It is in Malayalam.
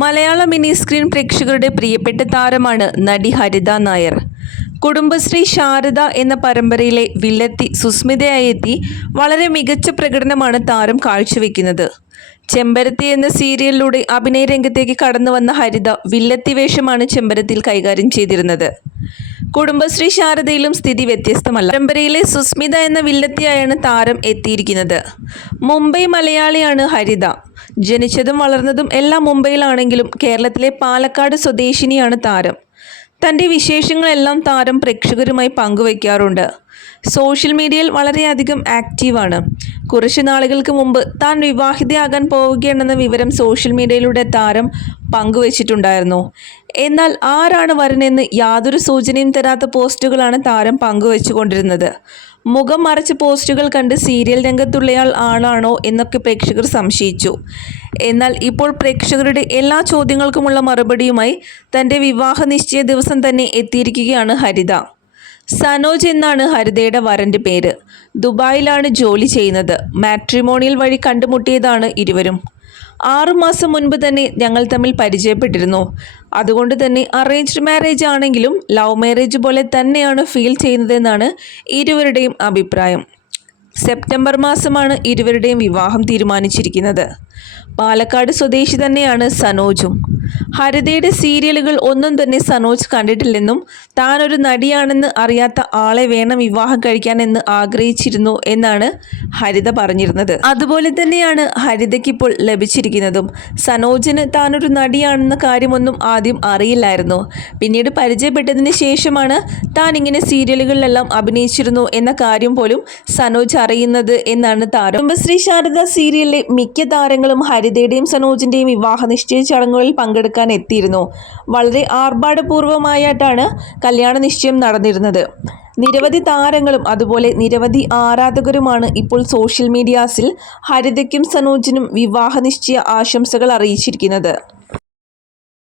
മലയാള മിനി സ്ക്രീൻ പ്രേക്ഷകരുടെ പ്രിയപ്പെട്ട താരമാണ് നടി ഹരിത നായർ. കുടുംബശ്രീ ശാരദ എന്ന പരമ്പരയിലെ വില്ലത്തി സുസ്മിതയായി എത്തി വളരെ മികച്ച പ്രകടനമാണ് താരം കാഴ്ചവെക്കുന്നത്. ചെമ്പരത്തി എന്ന സീരിയലിലൂടെ അഭിനയ രംഗത്തേക്ക് കടന്നു വന്ന ഹരിത വില്ലത്തി വേഷമാണ് ചെമ്പരത്തിയിൽ കൈകാര്യം ചെയ്തിരുന്നത്. കുടുംബശ്രീ ശാരദയിലും സ്ഥിതി വ്യത്യസ്തമല്ല. പരമ്പരയിലെ സുസ്മിത എന്ന വില്ലത്തിയായാണ് താരം എത്തിയിരിക്കുന്നത്. മുംബൈ മലയാളിയാണ് ഹരിത. ജനിച്ചതും വളർന്നതും എല്ലാം മുംബൈയിലാണെങ്കിലും കേരളത്തിലെ പാലക്കാട് സ്വദേശിനിയാണ് താരം. തൻ്റെ വിശേഷങ്ങളെല്ലാം താരം പ്രേക്ഷകരുമായി പങ്കുവയ്ക്കാറുണ്ട്. സോഷ്യൽ മീഡിയയിൽ വളരെയധികം ആക്റ്റീവാണ്. കുറച്ച് നാളുകൾക്ക് മുമ്പ് താൻ വിവാഹിതയാകാൻ പോവുകയാണെന്ന വിവരം സോഷ്യൽ മീഡിയയിലൂടെ താരം പങ്കുവച്ചിട്ടുണ്ടായിരുന്നു. എന്നാൽ ആരാണ് വരനെന്ന് യാതൊരു സൂചനയും തരാത്ത പോസ്റ്റുകളാണ് താരം പങ്കുവച്ചുകൊണ്ടിരുന്നത്. മുഖം മറച്ച പോസ്റ്റുകൾ കണ്ട് സീരിയൽ രംഗത്തുള്ളയാൾ ആളാണോ എന്നൊക്കെ പ്രേക്ഷകർ സംശയിച്ചു. എന്നാൽ ഇപ്പോൾ പ്രേക്ഷകരുടെ എല്ലാ ചോദ്യങ്ങൾക്കുമുള്ള മറുപടിയുമായി തൻ്റെ വിവാഹ നിശ്ചയ ദിവസം തന്നെ എത്തിയിരിക്കുകയാണ് ഹരിത. സനോജ് എന്നാണ് ഹരിതയുടെ വരൻ്റെ പേര്. ദുബായിലാണ് ജോലി ചെയ്യുന്നത്. മാട്രിമോണിയൽ വഴി കണ്ടുമുട്ടിയതാണ് ഇരുവരും. 6 മാസം മുൻപ് തന്നെ ഞങ്ങൾ തമ്മിൽ പരിചയപ്പെട്ടിരുന്നു. അതുകൊണ്ട് തന്നെ അറേഞ്ച്ഡ് മാരേജ് ആണെങ്കിലും ലവ് മാരേജ് പോലെ തന്നെയാണ് ഫീൽ ചെയ്യുന്നതെന്നാണ് ഇരുവരുടെയും അഭിപ്രായം. സെപ്റ്റംബർ മാസമാണ് ഇരുവരുടെയും വിവാഹം തീരുമാനിച്ചിരിക്കുന്നത്. പാലക്കാട് സ്വദേശി തന്നെയാണ് സനോജും. ഹരിതയുടെ സീരിയലുകൾ ഒന്നും തന്നെ സനോജ് കണ്ടിട്ടില്ലെന്നും താനൊരു നടിയാണെന്ന് അറിയാത്ത ആളെ വേണം വിവാഹം കഴിക്കാനെന്ന് ആഗ്രഹിച്ചിരുന്നു എന്നാണ് ഹരിത പറഞ്ഞിരുന്നത്. അതുപോലെ തന്നെയാണ് ഹരിതയ്ക്കിപ്പോൾ ലഭിച്ചിരിക്കുന്നതും. സനോജിന് താനൊരു നടിയാണെന്ന കാര്യമൊന്നും ആദ്യം അറിയില്ലായിരുന്നു. പിന്നീട് പരിചയപ്പെട്ടതിന് ശേഷമാണ് താൻ ഇങ്ങനെ സീരിയലുകളിലെല്ലാം അഭിനയിച്ചിരുന്നു എന്ന കാര്യം പോലും സനോജ് അറിയുന്നത് എന്നാണ് താരം. കുടുംബശ്രീ ശാരദ സീരിയലിലെ മിക്ക താരങ്ങളും ഹരിതയുടെയും സനോജിൻ്റെയും വിവാഹ നിശ്ചയ ചടങ്ങുകളിൽ പങ്കെടുക്കാൻ എത്തിയിരുന്നു. വളരെ ആർഭാടപൂർവമായിട്ടാണ് കല്യാണ നിശ്ചയം നടന്നിരുന്നത്. നിരവധി താരങ്ങളും അതുപോലെ നിരവധി ആരാധകരുമാണ് ഇപ്പോൾ സോഷ്യൽ മീഡിയാസിൽ ഹരിതയ്ക്കും സനോജിനും വിവാഹ നിശ്ചയ ആശംസകൾ അറിയിച്ചിരിക്കുന്നത്.